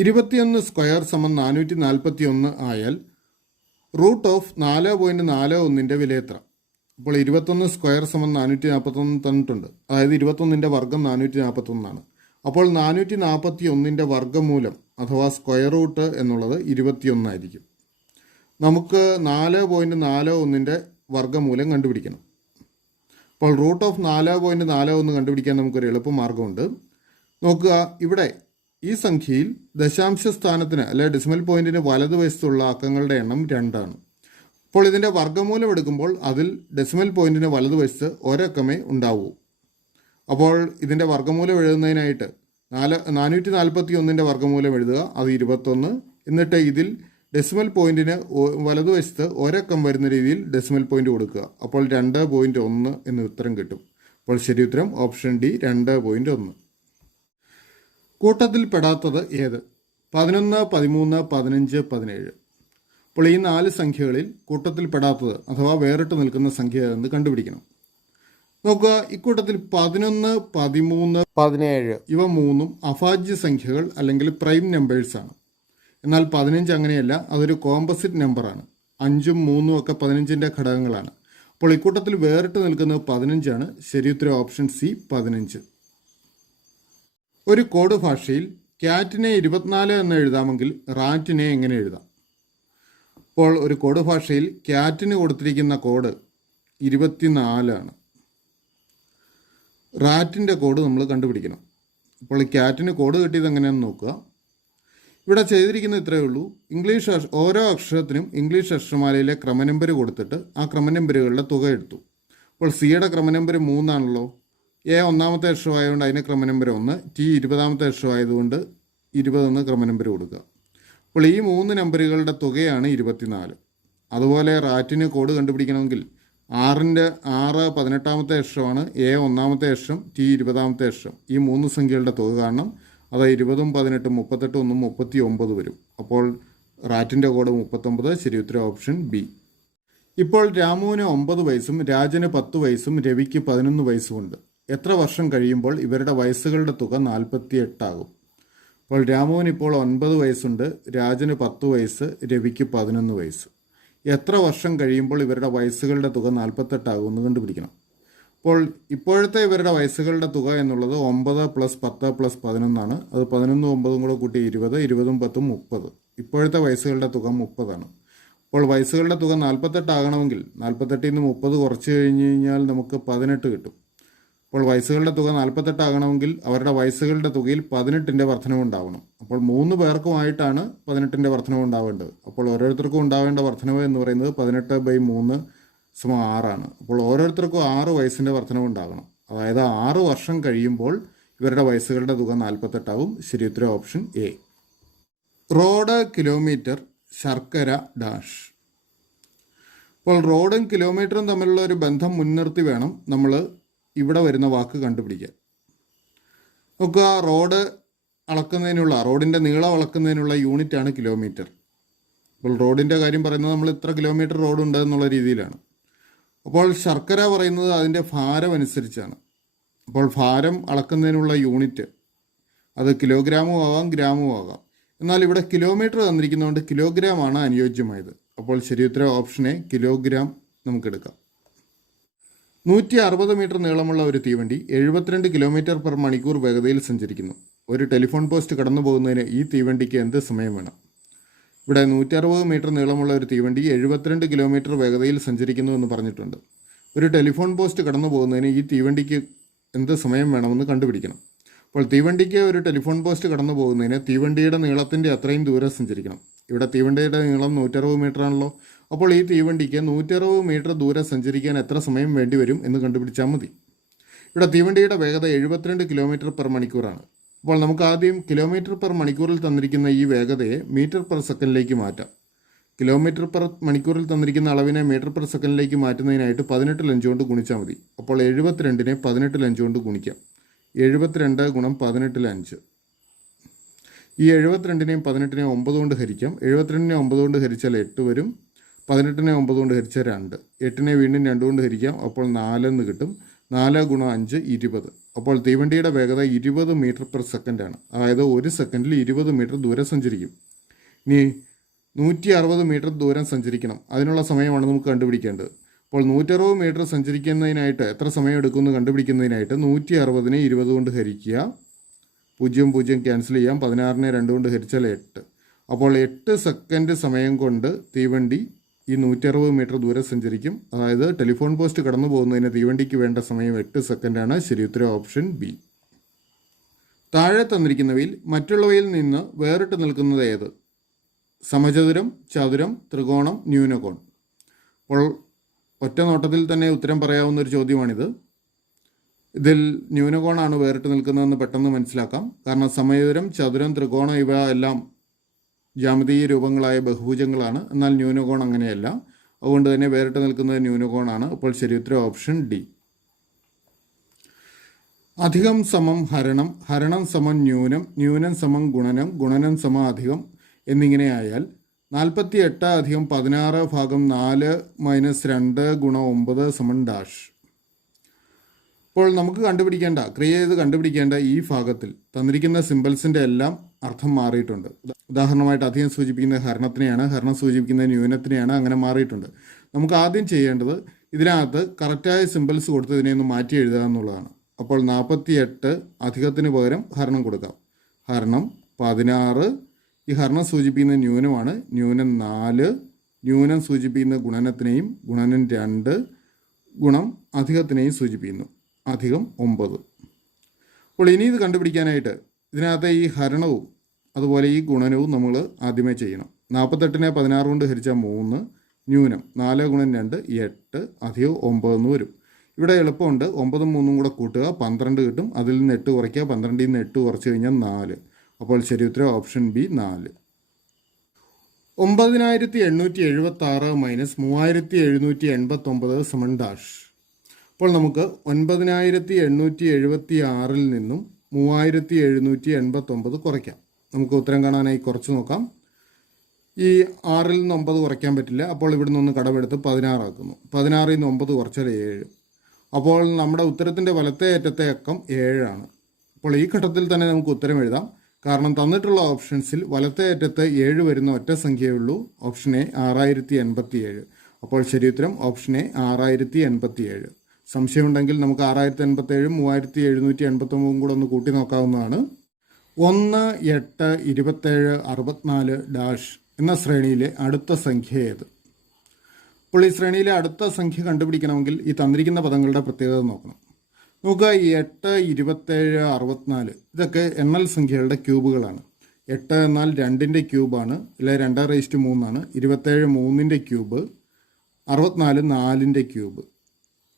21 square സമം 441 ആയാൽ root of 4.41 വില എത്ര? അപ്പോൾ 21 സ്ക്വയർ സമം 441 തന്നിട്ടുണ്ട്. അതായത് 21 വർഗ്ഗം 441. അപ്പോൾ 441 വർഗ്ഗമൂലം അഥവാ സ്ക്വയർ റൂട്ട് എന്നുള്ളത് 21 ആയിരിക്കും. നമുക്ക് 4.41 വർഗ്ഗമൂലം കണ്ടുപിടിക്കണം. അപ്പോൾ റൂട്ട് ഓഫ് 4.41 കണ്ടുപിടിക്കാൻ നമുക്കൊരു എളുപ്പമാർഗ്ഗമുണ്ട്. നോക്കുക, ഇവിടെ ഈ സംഖ്യയിൽ ദശാംശ സ്ഥാനത്തിന് അല്ലെ ഡെസിമൽ പോയിന്റിന് വലതുവശത്തുള്ള അക്കങ്ങളുടെ എണ്ണം 2 ആണ്. അപ്പോൾ ഇതിൻ്റെ വർഗ്ഗമൂലം എടുക്കുമ്പോൾ അതിൽ ഡെസിമൽ പോയിന്റിന് വലതുവശത്ത് ഒരക്കമേ ഉണ്ടാവൂ. അപ്പോൾ ഇതിൻ്റെ വർഗ്ഗമൂലം എഴുതുന്നതിനായിട്ട് 441 വർഗ്ഗമൂലം എഴുതുക, അത് 21. എന്നിട്ട് ഇതിൽ ഡെസിമൽ പോയിന്റിന് വലതുവശത്ത് ഒരക്കം വരുന്ന രീതിയിൽ ഡെസിമൽ പോയിന്റ് കൊടുക്കുക. അപ്പോൾ 2.1 എന്ന് ഉത്തരം കിട്ടും. അപ്പോൾ ശരി ഉത്തരം ഓപ്ഷൻ ഡി, 2.1. കൂട്ടത്തിൽ പെടാത്തത് ഏത്? 11, 13, 15, 17. അപ്പോൾ ഈ 4 സംഖ്യകളിൽ കൂട്ടത്തിൽ പെടാത്തത് അഥവാ വേറിട്ട് നിൽക്കുന്ന സംഖ്യ എന്ന് കണ്ടുപിടിക്കണം. നോക്കുക, ഇക്കൂട്ടത്തിൽ 11, 13, 17 ഇവ മൂന്നും അഭാജ്യ സംഖ്യകൾ അല്ലെങ്കിൽ പ്രൈം നമ്പേഴ്സാണ്. എന്നാൽ 15 അങ്ങനെയല്ല, അതൊരു കോമ്പസിറ്റ് നമ്പറാണ്. 5ഉം 3ഉം ഒക്കെ 15ൻ്റെ ഘടകങ്ങളാണ്. അപ്പോൾ ഇക്കൂട്ടത്തിൽ വേറിട്ട് നിൽക്കുന്നത് 15 ആണ്. ശരിയുത്തരം ഓപ്ഷൻ സി, 15. ഒരു കോഡ് ഭാഷയിൽ ക്യാറ്റിനെ 24 എന്ന് എഴുതാമെങ്കിൽ റാറ്റിനെ എങ്ങനെ എഴുതാം? അപ്പോൾ ഒരു കോഡ് ഭാഷയിൽ ക്യാറ്റിന് കൊടുത്തിരിക്കുന്ന കോഡ് 24 ആണ്. റാറ്റിൻ്റെ കോഡ് നമ്മൾ കണ്ടുപിടിക്കണം. അപ്പോൾ ക്യാറ്റിന് കോഡ് കിട്ടിയത് എങ്ങനെയാണെന്ന് നോക്കുക. ഇവിടെ ചെയ്തിരിക്കുന്നത് ഇത്രയേ ഉള്ളൂ. ഓരോ അക്ഷരത്തിനും ഇംഗ്ലീഷ് അക്ഷരമാലയിലെ ക്രമനമ്പർ കൊടുത്തിട്ട് ആ ക്രമനമ്പറുകളുടെ തുക എടുത്തു. അപ്പോൾ സിയുടെ ക്രമനമ്പർ 3 ആണല്ലോ. എ 1ാമത്തെ അക്ഷരമായതുകൊണ്ട് അതിന് ക്രമനമ്പർ 1, ടി 20ാമത്തെ അക്ഷരമായതുകൊണ്ട് 20 എന്ന് ക്രമനമ്പർ കൊടുക്കുക. അപ്പോൾ ഈ 3 നമ്പറുകളുടെ തുകയാണ് 24. അതുപോലെ റാറ്റിന് കോഡ് കണ്ടുപിടിക്കണമെങ്കിൽ 6 18ാമത്തെ അക്ഷരമാണ്, എ 1ാമത്തെ അക്ഷരം, ടി 20ാമത്തെ അക്ഷരം. ഈ 3 സംഖ്യകളുടെ തുക കാണണം. അത് 20ഉം 18ഉം 38 1 39 വരും. അപ്പോൾ റാറ്റിൻ്റെ കോഡ് 39. ശരി ഉത്തരം ഓപ്ഷൻ ബി. ഇപ്പോൾ രാമുവിന് 9 വയസ്സും രാജന് 10 വയസ്സും രവിക്ക് 11 വയസ്സുമുണ്ട്. എത്ര വർഷം കഴിയുമ്പോൾ ഇവരുടെ വയസ്സുകളുടെ തുക 48 ആകും? അപ്പോൾ രാമുവിന് ഇപ്പോൾ 9 വയസ്സുണ്ട്, രാജന് 10 വയസ്സ്, രവിക്ക് 11 വയസ്സ്. എത്ര വർഷം കഴിയുമ്പോൾ ഇവരുടെ വയസ്സുകളുടെ തുക 48 ആകുമെന്ന് കണ്ടുപിടിക്കണം. അപ്പോൾ ഇപ്പോഴത്തെ ഇവരുടെ വയസ്സുകളുടെ തുക എന്നുള്ളത് 9 + 10 + 11 ആണ്. അത് 11ഉം 9ഉം കൂടെ കൂട്ടി 20, 20ഉം 10ഉം 30. ഇപ്പോഴത്തെ വയസ്സുകളുടെ തുക 30 ആണ്. അപ്പോൾ വയസ്സുകളുടെ തുക 48 ആകണമെങ്കിൽ 48ൽ നിന്ന് 30 കുറച്ച് കഴിഞ്ഞ് കഴിഞ്ഞാൽ നമുക്ക് 18 കിട്ടും. അപ്പോൾ വയസ്സുകളുടെ തുക 48 ആകണമെങ്കിൽ അവരുടെ വയസ്സുകളുടെ തുകയിൽ 18ൻ്റെ വർധനവ് ഉണ്ടാവണം. അപ്പോൾ 3 പേർക്കുമായിട്ടാണ് 18ൻ്റെ വർധനവ് ഉണ്ടാവേണ്ടത്. അപ്പോൾ ഓരോരുത്തർക്കും ഉണ്ടാവേണ്ട വർധനവ് എന്ന് പറയുന്നത് 18/3 = 6 ആണ്. അപ്പോൾ ഓരോരുത്തർക്കും 6 വയസ്സിൻ്റെ വർധനവ് ഉണ്ടാകണം. അതായത് 6 വർഷം കഴിയുമ്പോൾ ഇവരുടെ വയസ്സുകളുടെ തുക 48 ആവും. ശരി ഉത്തരം ഓപ്ഷൻ എ. റോഡ്, കിലോമീറ്റർ, ശർക്കര ഡാഷ്. അപ്പോൾ റോഡും കിലോമീറ്ററും തമ്മിലുള്ള ഒരു ബന്ധം മുൻനിർത്തി വേണം നമ്മൾ ഇവിടെ വരുന്ന വാക്ക് കണ്ടുപിടിക്കാൻ. നോക്കുക, റോഡിൻ്റെ നീളം അളക്കുന്നതിനുള്ള യൂണിറ്റാണ് കിലോമീറ്റർ. അപ്പോൾ റോഡിൻ്റെ കാര്യം പറയുന്നത് നമ്മൾ ഇത്ര കിലോമീറ്റർ റോഡ് ഉണ്ട് എന്നുള്ള രീതിയിലാണ്. അപ്പോൾ ശർക്കര പറയുന്നത് അതിൻ്റെ ഭാരം അനുസരിച്ചാണ്. അപ്പോൾ ഭാരം അളക്കുന്നതിനുള്ള യൂണിറ്റ് അത് കിലോഗ്രാമും ആവാം, ഗ്രാമും ആകാം. എന്നാൽ ഇവിടെ കിലോമീറ്റർ തന്നിരിക്കുന്നതുകൊണ്ട് കിലോഗ്രാം ആണ് അനുയോജ്യമായത്. അപ്പോൾ ശരിയുത്തരം ഓപ്ഷൻ എ, കിലോഗ്രാം നമുക്കെടുക്കാം. 160 മീറ്റർ നീളമുള്ള ഒരു തീവണ്ടി 72 km/മണിക്കൂർ വേഗതയിൽ സഞ്ചരിക്കുന്നു. ഒരു ടെലിഫോൺ പോസ്റ്റ് കടന്നു പോകുന്നതിന് ഈ തീവണ്ടിക്ക് എന്ത് സമയം വേണം? ഇവിടെ 160 മീറ്റർ നീളമുള്ള ഒരു തീവണ്ടി 72 km വേഗതയിൽ സഞ്ചരിക്കുന്നു എന്ന് പറഞ്ഞിട്ടുണ്ട്. ഒരു ടെലിഫോൺ പോസ്റ്റ് കടന്നു പോകുന്നതിന് ഈ തീവണ്ടിക്ക് എന്ത് സമയം വേണമെന്ന് കണ്ടുപിടിക്കണം. അപ്പോൾ തീവണ്ടിക്ക് ഒരു ടെലിഫോൺ പോസ്റ്റ് കടന്നു പോകുന്നതിന് തീവണ്ടിയുടെ നീളത്തിൻ്റെ അത്രയും ദൂരം സഞ്ചരിക്കണം. ഇവിടെ തീവണ്ടിയുടെ നീളം 160 മീറ്റർ ആണല്ലോ. അപ്പോൾ ഈ തീവണ്ടിക്ക് 160 മീറ്റർ ദൂരം സഞ്ചരിക്കാൻ എത്ര സമയം വേണ്ടി വരും എന്ന് കണ്ടുപിടിച്ചാൽ മതി. ഇവിടെ തീവണ്ടിയുടെ വേഗത 72 km/മണിക്കൂറാണ്. അപ്പോൾ നമുക്ക് ആദ്യം km/മണിക്കൂറിൽ തന്നിരിക്കുന്ന ഈ വേഗതയെ മീറ്റർ/സെക്കൻഡിലേക്ക് മാറ്റാം. km/മണിക്കൂറിൽ തന്നിരിക്കുന്ന അളവിനെ മീറ്റർ/സെക്കൻഡിലേക്ക് മാറ്റുന്നതിനായിട്ട് 18 5 കൊണ്ട് ഗുണിച്ചാൽ മതി. അപ്പോൾ 72നെ 18 5 കൊണ്ട് ഗുണിക്കാം. 72 × 18 5. ഈ 72നെയും 18നെയും 9 കൊണ്ട് ഹരിക്കാം. 72നെ 9 കൊണ്ട് ഹരിച്ചാൽ 8 വരും. 18നെ 9 കൊണ്ട് ഹരിച്ചാൽ 2. 8നെ വീണ്ടും 2 കൊണ്ട് ഹരിക്കാം. അപ്പോൾ 4 എന്ന് കിട്ടും. 4 ഗുണം 5 20. അപ്പോൾ തീവണ്ടിയുടെ വേഗത 20 മീറ്റർ പെർ സെക്കൻഡാണ്. അതായത് ഒരു സെക്കൻഡിൽ 20 മീറ്റർ ദൂരം സഞ്ചരിക്കും. ഇനി 160 മീറ്റർ ദൂരം സഞ്ചരിക്കണം. അതിനുള്ള സമയമാണ് നമുക്ക് കണ്ടുപിടിക്കേണ്ടത്. അപ്പോൾ 160 മീറ്റർ സഞ്ചരിക്കുന്നതിനായിട്ട് എത്ര സമയം എടുക്കുമെന്ന് കണ്ടുപിടിക്കുന്നതിനായിട്ട് 160നെ 20 കൊണ്ട് ഹരിക്കുക. 0 0 ക്യാൻസൽ ചെയ്യാം. 16നെ 2 കൊണ്ട് ഹരിച്ചാൽ 8. അപ്പോൾ 8 സെക്കൻഡ് സമയം കൊണ്ട് തീവണ്ടി ഈ 160 മീറ്റർ ദൂരം സഞ്ചരിക്കും. അതായത് ടെലിഫോൺ പോസ്റ്റ് കടന്നു പോകുന്നതിന് തീവണ്ടിക്ക് വേണ്ട സമയം 8 സെക്കൻഡാണ്. ശരി ഉത്തരം ഓപ്ഷൻ ബി. താഴെ തന്നിരിക്കുന്നവയിൽ മറ്റുള്ളവയിൽ നിന്ന് വേറിട്ട് നിൽക്കുന്നത് ഏത്? സമചതുരം, ചതുരം, ത്രികോണം, ന്യൂനകോൺ. അപ്പോൾ ഒറ്റ നോട്ടത്തിൽ തന്നെ ഉത്തരം പറയാവുന്ന ഒരു ചോദ്യമാണിത്. ഇതിൽ ന്യൂനകോണാണ് വേറിട്ട് നിൽക്കുന്നതെന്ന് പെട്ടെന്ന് മനസ്സിലാക്കാം. കാരണം സമചതുരം, ചതുരം, ത്രികോണം ഇവ എല്ലാം ജാമിതീയ രൂപങ്ങളായ ബഹുഭുജങ്ങളാണ്. എന്നാൽ ന്യൂനകോൺ അങ്ങനെയല്ല. അതുകൊണ്ട് തന്നെ വേറിട്ട് നിൽക്കുന്നത് ന്യൂനകോണാണ്. അപ്പോൾ ശരി ഉത്തരം ഓപ്ഷൻ ഡി. അധികം സമം ഹരണം, ഹരണം സമം ന്യൂനം, ന്യൂനം സമം ഗുണനം, ഗുണനം സമം അധികം എന്നിങ്ങനെയായാൽ 48 അധികം 16 ഭാഗം 4 മൈനസ് 2 ഗുണം 9 സമം ഡാഷ്. ഇപ്പോൾ നമുക്ക് ക്രിയ ചെയ്ത് കണ്ടുപിടിക്കേണ്ട ഈ ഭാഗത്തിൽ തന്നിരിക്കുന്ന സിമ്പിൾസിൻ്റെ എല്ലാം അർത്ഥം മാറിയിട്ടുണ്ട്. ഉദാഹരണമായിട്ട് അധികം സൂചിപ്പിക്കുന്ന ഹരണത്തിനെയാണ്, ഹരണം സൂചിപ്പിക്കുന്ന ന്യൂനത്തിനെയാണ്. അങ്ങനെ മാറിയിട്ടുണ്ട്. നമുക്ക് ആദ്യം ചെയ്യേണ്ടത് ഇതിനകത്ത് കറക്റ്റായ സിമ്പിൾസ് കൊടുത്ത് ഇതിനെ ഒന്ന് മാറ്റി എഴുതുക എന്നുള്ളതാണ്. അപ്പോൾ 48 അധികത്തിന് പകരം ഹരണം കൊടുക്കാം. ഹരണം 16. ഈ ഹരണം സൂചിപ്പിക്കുന്ന ന്യൂനമാണ്. ന്യൂനം 4. ന്യൂനം സൂചിപ്പിക്കുന്ന ഗുണനത്തിനെയും ഗുണനം 2 ഗുണം അധികത്തിനെയും സൂചിപ്പിക്കുന്നു. അധികം 9. അപ്പോൾ ഇനി ഇത് കണ്ടുപിടിക്കാനായിട്ട് ഇതിനകത്ത് ഈ ഹരണവും അതുപോലെ ഈ ഗുണനവും നമ്മൾ ആദ്യമേ ചെയ്യണം. 48നെ 16 കൊണ്ട് ഹരിച്ചാൽ 3, ന്യൂനം 4 ഗുണം 2 8, അധികം 9 എന്ന് വരും. ഇവിടെ എളുപ്പമുണ്ട്. 9ഉം 3ഉം കൂടെ കൂട്ടുക 12 കിട്ടും. അതിൽ നിന്ന് 8 കുറയ്ക്കുക. 12ൽ നിന്ന് 8 കുറച്ച് കഴിഞ്ഞാൽ 4. അപ്പോൾ ശരി ഉത്തരം ഓപ്ഷൻ ബി 4. 9876 മൈനസ് 3789 സമം ഡാഷ്. അപ്പോൾ നമുക്ക് 9876 നിന്നും 3789 കുറയ്ക്കാം. നമുക്ക് ഉത്തരം കാണാനായി കുറച്ച് നോക്കാം. ഈ 6ൽ നിന്ന് 9 കുറയ്ക്കാൻ പറ്റില്ല. അപ്പോൾ ഇവിടെ നിന്ന് കടമെടുത്ത് 16 ആക്കുന്നു. 16ൽ നിന്ന് 9 കുറച്ചാൽ 7. അപ്പോൾ നമ്മുടെ ഉത്തരത്തിൻ്റെ വലത്തേ അറ്റത്തെ അക്കം 7 ആണ്. അപ്പോൾ ഈ ഘട്ടത്തിൽ തന്നെ നമുക്ക് ഉത്തരം എഴുതാം. കാരണം തന്നിട്ടുള്ള ഓപ്ഷൻസിൽ വലത്തേ അറ്റത്ത് 7 വരുന്ന ഒറ്റ സംഖ്യയേ ഉള്ളൂ. Option A 6087. അപ്പോൾ ശരി ഉത്തരം ഓപ്ഷൻ എ 6087. സംശയമുണ്ടെങ്കിൽ നമുക്ക് 6087 3789 കൂടെ ഒന്ന് കൂട്ടി നോക്കാവുന്നതാണ്. 1 8 27 64 ഡാഷ് എന്ന ശ്രേണിയിലെ അടുത്ത സംഖ്യ ഏത്? അപ്പോൾ ഈ ശ്രേണിയിലെ അടുത്ത സംഖ്യ കണ്ടുപിടിക്കണമെങ്കിൽ ഈ തന്നിരിക്കുന്ന പദങ്ങളുടെ പ്രത്യേകത നോക്കണം. നോക്കുക, ഈ 8 27 64 ഇതൊക്കെ എണ്ണൽ സംഖ്യകളുടെ ക്യൂബുകളാണ്. 8 എന്നാൽ 2ൻ്റെ ക്യൂബാണ്, അല്ലെ 2/3 ആണ്. 27 3ൻ്റെ ക്യൂബ്, 64 4ൻ്റെ ക്യൂബ്.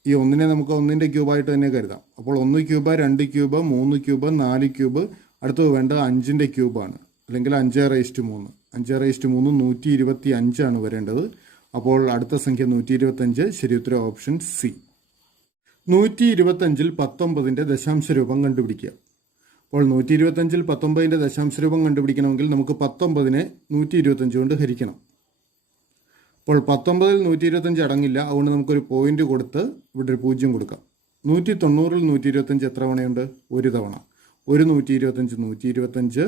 ഈ 1നെ നമുക്ക് 1ൻ്റെ ക്യൂബായിട്ട് തന്നെ കരുതാം. അപ്പോൾ 1 ക്യൂബ്, 2 ക്യൂബ്, 3 ക്യൂബ്, 4 ക്യൂബ്. അടുത്തത് വേണ്ടത് 5ൻ്റെ ക്യൂബാണ്, അല്ലെങ്കിൽ 5/3. 5/3 125 ആണ് വരേണ്ടത്. അപ്പോൾ അടുത്ത സംഖ്യ 125. ശരി ഉത്തരം ഓപ്ഷൻ സി. 125ൽ 19ൻ്റെ ദശാംശ രൂപം കണ്ടുപിടിക്കുക. അപ്പോൾ 125ൽ 19ൻ്റെ ദശാംശ രൂപം കണ്ടുപിടിക്കണമെങ്കിൽ നമുക്ക് 19നെ 125 കൊണ്ട് ഹരിക്കണം. അപ്പോൾ 19ൽ 125 അടങ്ങില്ല. അതുകൊണ്ട് നമുക്കൊരു പോയിന്റ് കൊടുത്ത് ഇവിടെ ഒരു 0 കൊടുക്കാം. 190ൽ 125 എത്ര തവണയുണ്ട്? ഒരു തവണ. ഒരു 125 125.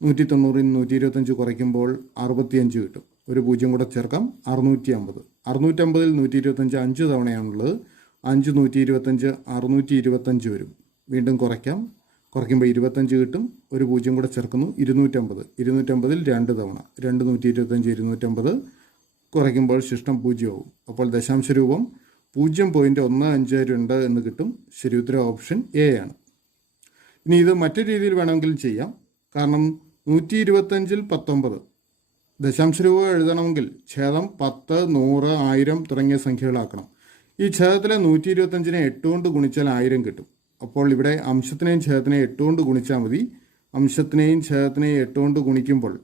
190ൽ 125 കുറയ്ക്കുമ്പോൾ 65 കിട്ടും. ഒരു 0 കൂടെ ചേർക്കാം. 650. 650ൽ 125 5 തവണയാണുള്ളത്. 5 125 625 വരും. വീണ്ടും കുറയ്ക്കുമ്പോൾ 25 കിട്ടും. ഒരു 0 കൂടെ ചേർക്കുന്നു. 250. 250ൽ 2 തവണ. 2 125 250 കുറയ്ക്കുമ്പോൾ ശിഷ്ടം 0 ആവും. അപ്പോൾ ദശാംശ രൂപം 0.152 എന്ന് കിട്ടും. ശരി ഉത്തരം ഓപ്ഷൻ എ ആണ്. ഇനി ഇത് മറ്റൊരു രീതിയിൽ വേണമെങ്കിലും ചെയ്യാം. കാരണം 125ൽ 19 ദശാംശ രൂപം എഴുതണമെങ്കിൽ ഛേദം 10 100 1000 തുടങ്ങിയ സംഖ്യകളാക്കണം. ഈ ഛേദത്തിലെ 125നെ 8 കൊണ്ട് ഗുണിച്ചാൽ 1000 കിട്ടും. അപ്പോൾ ഇവിടെ അംശത്തിനെയും ഛേദത്തിനെയും 8 കൊണ്ട് ഗുണിച്ചാൽ മതി. അംശത്തിനെയും ഛേദത്തിനെയും 8 കൊണ്ട് ഗുണിക്കുമ്പോൾ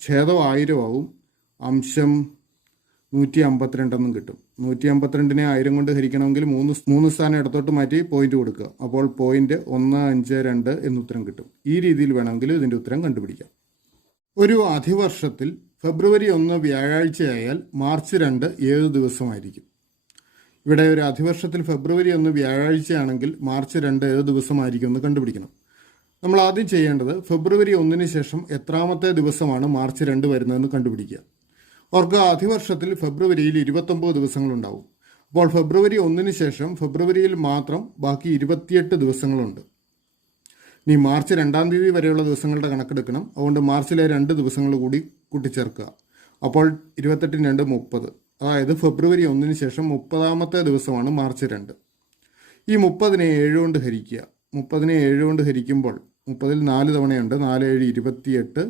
ഛേദം 1000 ആവും. അംശം 152 എന്നും കിട്ടും. 152നെ 1000 കൊണ്ട് ഹരിക്കണമെങ്കിൽ 3 സ്ഥാനം ഇടത്തോട്ട് മാറ്റി പോയിന്റ് കൊടുക്കുക. അപ്പോൾ പോയിന്റ് 152 എന്നുത്തരം കിട്ടും. ഈ രീതിയിൽ വേണമെങ്കിൽ ഇതിൻ്റെ ഉത്തരം കണ്ടുപിടിക്കാം. ഒരു അധിവർഷത്തിൽ ഫെബ്രുവരി 1 വ്യാഴാഴ്ചയായാൽ മാർച്ച് 2 ഏത് ദിവസമായിരിക്കും? ഇവിടെ ഒരു അധിവർഷത്തിൽ ഫെബ്രുവരി 1 വ്യാഴാഴ്ചയാണെങ്കിൽ മാർച്ച് 2 ഏത് ദിവസമായിരിക്കും എന്ന് കണ്ടുപിടിക്കണം. നമ്മൾ ആദ്യം ചെയ്യേണ്ടത് ഫെബ്രുവരി 1 ശേഷം എത്രാമത്തെ ദിവസമാണ് മാർച്ച് 2 വരുന്നതെന്ന് കണ്ടുപിടിക്കുക. ഓർക്കുക, അധിവർഷത്തിൽ ഫെബ്രുവരിയിൽ 29 ദിവസങ്ങളുണ്ടാവും. അപ്പോൾ ഫെബ്രുവരി 1 ശേഷം ഫെബ്രുവരിയിൽ മാത്രം ബാക്കി 28 ദിവസങ്ങളുണ്ട്. ഇനി മാർച്ച് 2 തീയതി വരെയുള്ള ദിവസങ്ങളുടെ കണക്കെടുക്കണം. അതുകൊണ്ട് മാർച്ചിലെ 2 ദിവസങ്ങൾ കൂടി കൂട്ടിച്ചേർക്കുക. അപ്പോൾ 28 2 30. അതായത് ഫെബ്രുവരി 1 ശേഷം 30ാമത്തെ ദിവസമാണ് മാർച്ച് 2. ഈ 30നെ 7 കൊണ്ട് ഹരിക്കുക. 30നെ 7 കൊണ്ട് ഹരിക്കുമ്പോൾ 30ൽ 4 തവണയുണ്ട്. 4 7 28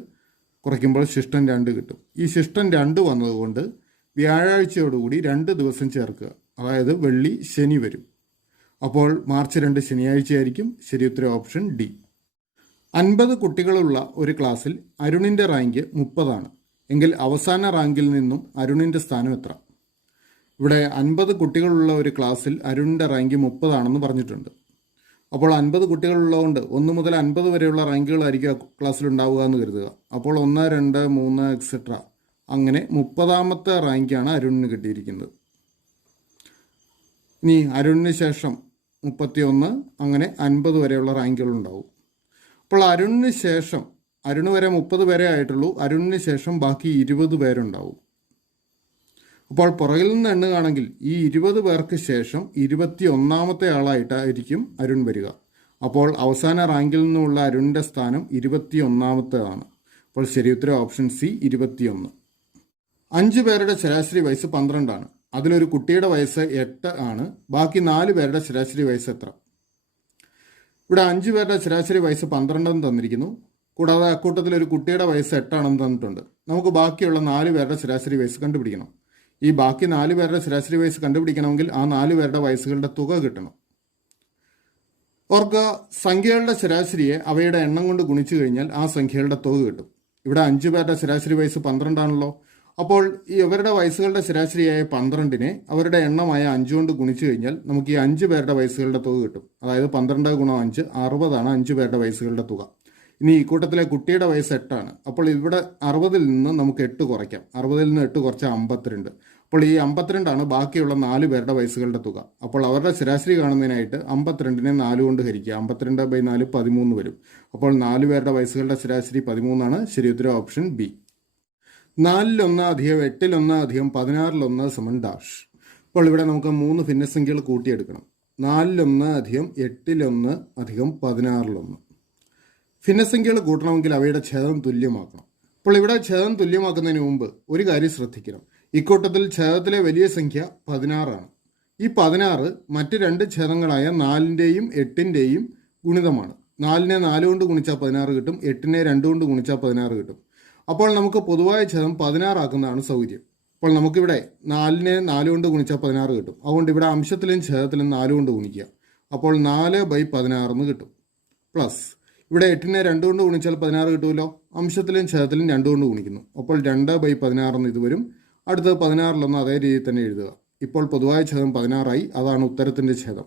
കുറയ്ക്കുമ്പോൾ ശിഷ്ടം 2 കിട്ടും. ഈ ശിഷ്ടം 2 വന്നതുകൊണ്ട് വ്യാഴാഴ്ചയോടുകൂടി 2 ദിവസം ചേർക്കുക. അതായത് വെള്ളി ശനി വരും. അപ്പോൾ മാർച്ച് 2 ശനിയാഴ്ചയായിരിക്കും. ശരി ഉത്തരം ഓപ്ഷൻ ഡി. 50 കുട്ടികളുള്ള ഒരു ക്ലാസ്സിൽ അരുണിൻ്റെ റാങ്ക് 30 എങ്കിൽ അവസാന റാങ്കിൽ നിന്നും അരുണിൻ്റെ സ്ഥാനം എത്ര? ഇവിടെ 50 കുട്ടികളുള്ള ഒരു ക്ലാസ്സിൽ അരുണിൻ്റെ റാങ്ക് 30 പറഞ്ഞിട്ടുണ്ട്. അപ്പോൾ 50 കുട്ടികളുള്ളതുകൊണ്ട് 1 മുതൽ 50 വരെയുള്ള റാങ്കുകളായിരിക്കും ആ ക്ലാസ്സിൽ ഉണ്ടാവുക എന്ന് കരുതുക. അപ്പോൾ 1 2 3 എക്സെട്ര അങ്ങനെ 30ാമത്തെ റാങ്കാണ് അരുണിന് കിട്ടിയിരിക്കുന്നത്. ഇനി അരുണിന് ശേഷം 31 അങ്ങനെ 50 വരെയുള്ള റാങ്കുകൾ ഉണ്ടാവും. അപ്പോൾ അരുണിന് ശേഷം അരുണ് വരെ 30 പേരെ ആയിട്ടുള്ളൂ. അരുണിന് ശേഷം ബാക്കി 20 പേരുണ്ടാവും. അപ്പോൾ പുറകിൽ നിന്ന് എണ്ണുകയാണെങ്കിൽ ഈ 20 പേർക്ക് ശേഷം 21ാമത്തെ ആളായിട്ടായിരിക്കും അരുൺ വരിക. അപ്പോൾ അവസാന റാങ്കിൽ നിന്നുള്ള അരുണിൻ്റെ സ്ഥാനം 21ാമത്തേതാണ്. അപ്പോൾ ശരി ഉത്തരം ഓപ്ഷൻ സി 21. 5 പേരുടെ ശരാശരി വയസ്സ് 12. അതിലൊരു കുട്ടിയുടെ വയസ്സ് 8 ആണ്. ബാക്കി 4 പേരുടെ ശരാശരി വയസ്സ് എത്ര? ഇവിടെ 5 പേരുടെ ശരാശരി വയസ്സ് 12 തന്നിരിക്കുന്നു. കൂടാതെ അക്കൂട്ടത്തിൽ ഒരു കുട്ടിയുടെ വയസ്സ് 8 തന്നിട്ടുണ്ട്. നമുക്ക് ബാക്കിയുള്ള 4 പേരുടെ ശരാശരി വയസ്സ് കണ്ടുപിടിക്കണം. ഈ ബാക്കി 4 പേരുടെ ശരാശരി വയസ്സ് കണ്ടുപിടിക്കണമെങ്കിൽ ആ 4 പേരുടെ വയസ്സുകളുടെ തുക കിട്ടണം. ഓർക്കുക, സംഖ്യകളുടെ ശരാശരിയെ അവയുടെ എണ്ണം കൊണ്ട് ഗുണിച്ചു കഴിഞ്ഞാൽ ആ സംഖ്യകളുടെ തുക കിട്ടും. ഇവിടെ 5 പേരുടെ ശരാശരി വയസ്സ് 12 അപ്പോൾ ഈ ഇവരുടെ വയസ്സുകളുടെ ശരാശരിയായ 12നെ അവരുടെ എണ്ണമായ 5 കൊണ്ട് ഗുണിച്ചു കഴിഞ്ഞാൽ നമുക്ക് ഈ 5 പേരുടെ വയസ്സുകളുടെ തുക കിട്ടും. അതായത് 12 × 5 60 5 പേരുടെ വയസ്സുകളുടെ തുക. ഇനി ഈ കൂട്ടത്തിലെ കുട്ടിയുടെ വയസ്സ് 8. അപ്പോൾ ഇവിടെ 60ൽ നിന്ന് നമുക്ക് 8 കുറയ്ക്കാം. 60ൽ നിന്ന് 8 കുറച്ചാൽ 52. അപ്പോൾ ഈ 52 ബാക്കിയുള്ള 4 പേരുടെ വയസ്സുകളുടെ തുക. അപ്പോൾ അവരുടെ ശരാശരി കാണുന്നതിനായിട്ട് 52നെ 4 കൊണ്ട് ഹരിക്കുക. 52/4 13 വരും. അപ്പോൾ 4 പേരുടെ വയസ്സുകളുടെ ശരാശരി 13. ശരി ഉത്തരം ഓപ്ഷൻ ബി. 4-1 + 8-1 + 16-1 ഡാഷ്. അപ്പോൾ ഇവിടെ നമുക്ക് 3 ഭിന്നസംഖ്യകൾ കൂട്ടിയെടുക്കണം. 4-1 + 8-1 + 16-1. ഭിന്നസംഖ്യകൾ കൂട്ടണമെങ്കിൽ അവയുടെ ഛേദം തുല്യമാക്കണം. അപ്പോൾ ഇവിടെ ഛേദം തുല്യമാക്കുന്നതിന് മുമ്പ് ഒരു കാര്യം ശ്രദ്ധിക്കണം. ഇക്കൂട്ടത്തിൽ ഛേദത്തിലെ വലിയ സംഖ്യ 16. ഈ 16 മറ്റ് 2 ഛേദങ്ങളായ 4ൻ്റെയും 8ൻ്റെയും ഗുണിതമാണ്. 4നെ 4 കൊണ്ട് ഗുണിച്ചാൽ 16 കിട്ടും. 8നെ 2 കൊണ്ട് ഗുണിച്ചാൽ 16 കിട്ടും. അപ്പോൾ നമുക്ക് പൊതുവായ ഛേദം 16 ആക്കുന്നതാണ് സൗകര്യം. അപ്പോൾ നമുക്കിവിടെ 4നെ 4 കൊണ്ട് ഗുണിച്ചാൽ 16 കിട്ടും. അതുകൊണ്ട് ഇവിടെ അംശത്തിലും ഛേദത്തിലും 4 കൊണ്ട് ഗുണിക്കുക. അപ്പോൾ 4/16 കിട്ടും. പ്ലസ് ഇവിടെ 8നെ 2 കൊണ്ട് ഗുണിച്ചാൽ 16 കിട്ടുമല്ലോ. അംശത്തിലും ഛേദത്തിലും 2 കൊണ്ട് ഗുണിക്കുന്നു. അപ്പോൾ 2/16 ഇത് വരും. അടുത്തത് 16-1 അതേ രീതിയിൽ തന്നെ എഴുതുക. ഇപ്പോൾ പൊതുവായ ഛേദം 16 അതാണ് ഉത്തരത്തിൻ്റെ ഛേദം.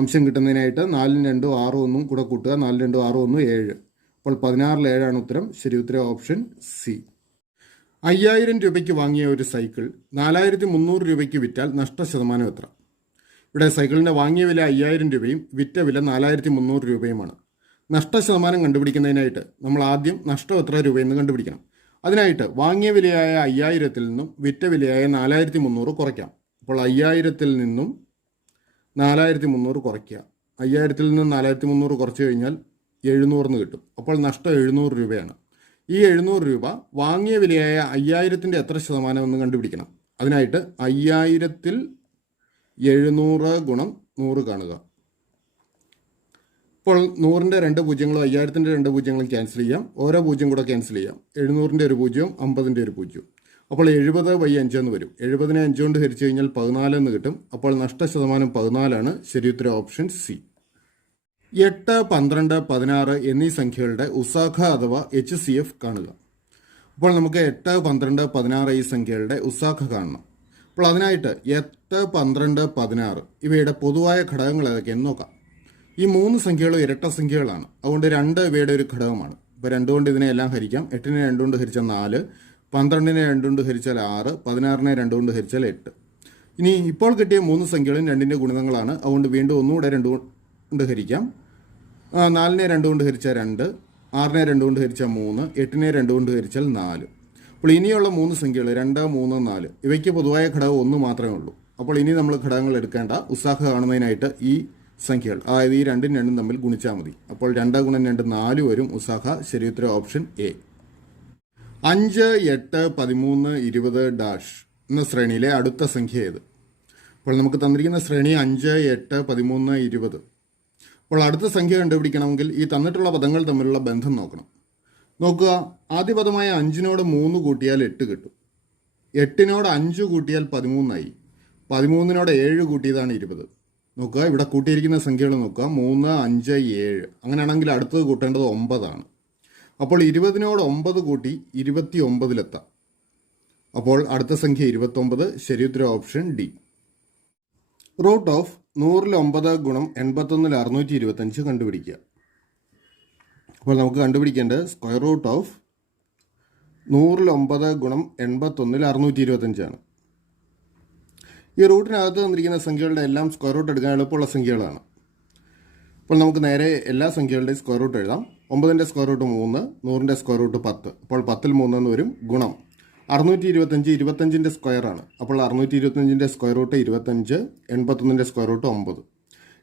അംശം കിട്ടുന്നതിനായിട്ട് 4 2 6 1 കൂടെ കൂട്ടുക. 4 2 6 1 7. അപ്പോൾ 16 7 ഉത്തരം. ശരി ഉത്തരം ഓപ്ഷൻ സി. 5000 രൂപയ്ക്ക് വാങ്ങിയ ഒരു സൈക്കിൾ 4300 രൂപയ്ക്ക് വിറ്റാൽ നഷ്ടശതമാനം എത്ര? ഇവിടെ സൈക്കിളിൻ്റെ വാങ്ങിയ വില 5000 രൂപയും വിറ്റ വില 4300 രൂപയുമാണ്. നഷ്ടശതമാനം കണ്ടുപിടിക്കുന്നതിനായിട്ട് നമ്മൾ ആദ്യം നഷ്ടം എത്ര രൂപയെന്ന് കണ്ടുപിടിക്കണം. അതിനായിട്ട് വാങ്ങിയ വിലയായ 5000-ൽ നിന്നും വിറ്റ വിലയായ 4300 കുറയ്ക്കാം. അപ്പോൾ 5000-ൽ നിന്നും 4300 കുറയ്ക്കുക. 5000-ൽ നിന്നും 4300 കുറച്ച് കഴിഞ്ഞാൽ 700 കിട്ടും. അപ്പോൾ നഷ്ടം 700 രൂപയാണ്. ഈ 700 രൂപ വാങ്ങിയ വിലയായ 5000-ൻ്റെ എത്ര ശതമാനം എന്ന് കണ്ടുപിടിക്കണം. അതിനായിട്ട് 5000-ൽ 700 × 100 കാണുക. ഇപ്പോൾ 100ൻ്റെ 2 പൂജ്യങ്ങളും 5000-ൻ്റെ 2 പൂജ്യങ്ങളും ക്യാൻസൽ ചെയ്യാം. ഓരോ പൂജ്യം കൂടെ ക്യാൻസൽ ചെയ്യാം. 700-ൻ്റെ ഒരു പൂജ്യവും 50-ൻ്റെ ഒരു പൂജ്യവും. അപ്പോൾ 70/5 എന്ന് വരും. 70നെ 5 കൊണ്ട് ഹരിച്ചു കഴിഞ്ഞാൽ 14 എന്ന് കിട്ടും. അപ്പോൾ നഷ്ടശതമാനം 14. ശരി ഉത്തരം ഓപ്ഷൻ സി. 8 12 16 എന്നീ സംഖ്യകളുടെ ഉസാഖ അഥവാ HCF കാണുക. അപ്പോൾ നമുക്ക് 8 12 16 ഈ സംഖ്യകളുടെ ഉസാഖ കാണണം. അപ്പോൾ അതിനായിട്ട് 8 12 16 ഇവയുടെ പൊതുവായ ഘടകങ്ങൾ ഏതൊക്കെയെന്ന് നോക്കാം. ഈ 3 സംഖ്യകളും ഇരട്ട സംഖ്യകളാണ്. അതുകൊണ്ട് 2 ഇവയുടെ ഒരു ഘടകമാണ്. ഇപ്പോൾ 2 കൊണ്ട് ഇതിനെ എല്ലാം ഹരിക്കാം. 8നെ 2 കൊണ്ട് ഹരിച്ചാൽ 4, 12നെ 2 കൊണ്ട് ഹരിച്ചാൽ 6, 16നെ 2 കൊണ്ട് ഹരിച്ചാൽ 8. ഇനി ഇപ്പോൾ കിട്ടിയ 3 സംഖ്യകളും 2ൻ്റെ ഗുണിതങ്ങളാണ്. അതുകൊണ്ട് വീണ്ടും ഒന്നുകൂടെ 2 കൊണ്ട് ഹരിക്കാം. 4നെ 2 കൊണ്ട് ഹരിച്ചാൽ 2, 6നെ 2 കൊണ്ട് ഹരിച്ചാൽ 3, 8നെ 2 കൊണ്ട് ഹരിച്ചാൽ 4. അപ്പോൾ ഇനിയുള്ള 3 സംഖ്യകൾ 2, 3, 4 ഇവയ്ക്ക് പൊതുവായ ഘടകം 1 മാത്രമേ ഉള്ളൂ. അപ്പോൾ ഇനി നമ്മൾ ഘടകങ്ങൾ എടുക്കേണ്ട. ഉസാഹ കാണുന്നതിനായിട്ട് ഈ സംഖ്യകൾ, അതായത് ഈ 2ഉം 2ഉം തമ്മിൽ ഗുണിച്ചാൽ മതി. അപ്പോൾ 2 ഗുണം 2 4 വരും. ഉസാഹ ശരിയുത്തരം ഓപ്ഷൻ എ. 5, 8, 13, 20 ഡാഷ് എന്ന ശ്രേണിയിലെ അടുത്ത സംഖ്യ ഏത്? അപ്പോൾ നമുക്ക് തന്നിരിക്കുന്ന ശ്രേണി 5, 8, 13, 20. അപ്പോൾ അടുത്ത സംഖ്യ കണ്ടുപിടിക്കണമെങ്കിൽ ഈ തന്നിട്ടുള്ള പദങ്ങൾ തമ്മിലുള്ള ബന്ധം നോക്കണം. നോക്കുക, ആദ്യ പദമായ 5നോട് 3 കൂട്ടിയാൽ 8 കിട്ടും. 8നോട് 5 കൂട്ടിയാൽ 13ആയി. 13നോട് 7 കൂട്ടിയതാണ് 20. നോക്കുക, ഇവിടെ കൂട്ടിയിരിക്കുന്ന സംഖ്യകൾ നോക്കുക, 3, 5, 7. അങ്ങനെയാണെങ്കിൽ അടുത്തത് കൂട്ടേണ്ടത് 9 ആണ്. അപ്പോൾ 20നോട് 9 കൂട്ടി 29-ലെത്താം. അപ്പോൾ അടുത്ത സംഖ്യ 29. ശരിയുത്തരം ഓപ്ഷൻ ഡി. റൂട്ട് ഓഫ് 100-9 ഗുണം 81 625 കണ്ടുപിടിക്കുക. അപ്പോൾ നമുക്ക് കണ്ടുപിടിക്കേണ്ടത് സ്ക്വയർ റൂട്ട് ഓഫ് 100-9 ഗുണം 81 625 ആണ്. ഈ റൂട്ടിനകത്ത് തന്നിരിക്കുന്ന സംഖ്യകളുടെ എല്ലാം സ്ക്വയർ റൂട്ട് എടുക്കാൻ എളുപ്പമുള്ള സംഖ്യകളാണ്. അപ്പോൾ നമുക്ക് നേരെ എല്ലാ സംഖ്യകളുടെയും സ്ക്വയർ റൂട്ട് എഴുതാം. 9ൻ്റെ സ്ക്വയർ റൂട്ട് 3, 100ൻ്റെ സ്ക്വയർ റൂട്ട് 10. അപ്പോൾ 10ൽ 3 എന്ന് വരും. ഗുണം 625, 25ൻ്റെ സ്ക്വയർ ആണ്. അപ്പോൾ 625ൻ്റെ സ്ക്വയർ റൂട്ട് 25, 81ൻ്റെ സ്ക്വയർ റൂട്ട് 9.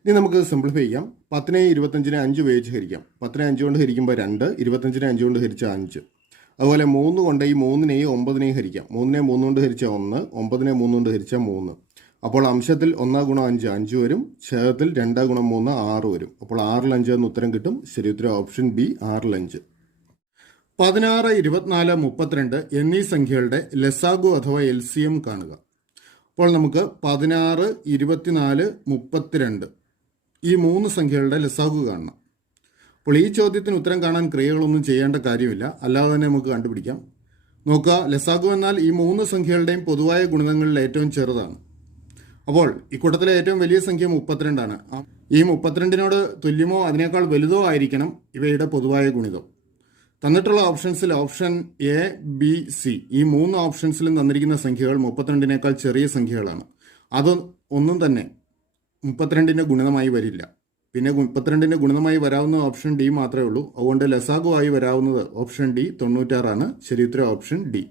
ഇനി നമുക്ക് സിംപ്ലിഫൈ ചെയ്യാം. 10നെ 25നെ 5 ഉപയോഗിച്ച് ഹരിക്കാം. 10നെ 5 കൊണ്ട് ഹരിക്കുമ്പോൾ 2, 25നെ 5 കൊണ്ട് ഹരിച്ചാൽ 5. അതുപോലെ 3 കൊണ്ട് ഈ 3നെയും 9നെയും ഹരിക്കാം. 3നെ 3 കൊണ്ട് ഹരിച്ചാൽ 1, 9നെ 3 കൊണ്ട് ഹരിച്ചാൽ 3. അപ്പോൾ അംശത്തിൽ 1 ഗുണം 5 5 വരും. ഛേദത്തിൽ 2 ഗുണം 3 6 വരും. അപ്പോൾ 6ൽ 5 എന്ന് ഉത്തരം കിട്ടും. ശരിയുത്തരം ഓപ്ഷൻ ബി, 6ൽ 5. 16, 24, 32 എന്നീ സംഖ്യകളുടെ ലസാഗു അഥവാ LCM കാണുക. അപ്പോൾ നമുക്ക് 16, 24, 32 ഈ 3 സംഖ്യകളുടെ ലസാഗു കാണണം. അപ്പോൾ ഈ ചോദ്യത്തിന് ഉത്തരം കാണാൻ ക്രിയകളൊന്നും ചെയ്യേണ്ട കാര്യമില്ല, അല്ലാതെ തന്നെ നമുക്ക് കണ്ടുപിടിക്കാം. നോക്കുക, ലസാഗു എന്നാൽ ഈ 3 സംഖ്യകളുടെയും പൊതുവായ ഗുണിതങ്ങളിൽ ഏറ്റവും ചെറുതാണ്. അപ്പോൾ ഇക്കൂട്ടത്തിലെ ഏറ്റവും വലിയ സംഖ്യ 32 ആണ്. ഈ 32നോട് തുല്യമോ അതിനേക്കാൾ വലുതോ ആയിരിക്കണം ഇവയുടെ പൊതുവായ ഗുണിതം. തന്നിട്ടുള്ള ഓപ്ഷൻസിൽ ഓപ്ഷൻ എ, ബി, സി ഈ 3 ഓപ്ഷൻസിലും തന്നിരിക്കുന്ന സംഖ്യകൾ 32നേക്കാൾ ചെറിയ സംഖ്യകളാണ്. അത് ഒന്നും തന്നെ 32ൻ്റെ ഗുണിതമായി വരില്ല. പിന്നെ 32ൻ്റെ ഗുണിതമായി വരാവുന്ന ഓപ്ഷൻ ഡി മാത്രമേ ഉള്ളൂ. അതുകൊണ്ട് ലസാഗു ആയി വരാവുന്നത് ഓപ്ഷൻ ഡി 96 ആണ്. ശരിയുത്തരം ഓപ്ഷൻ ഡി.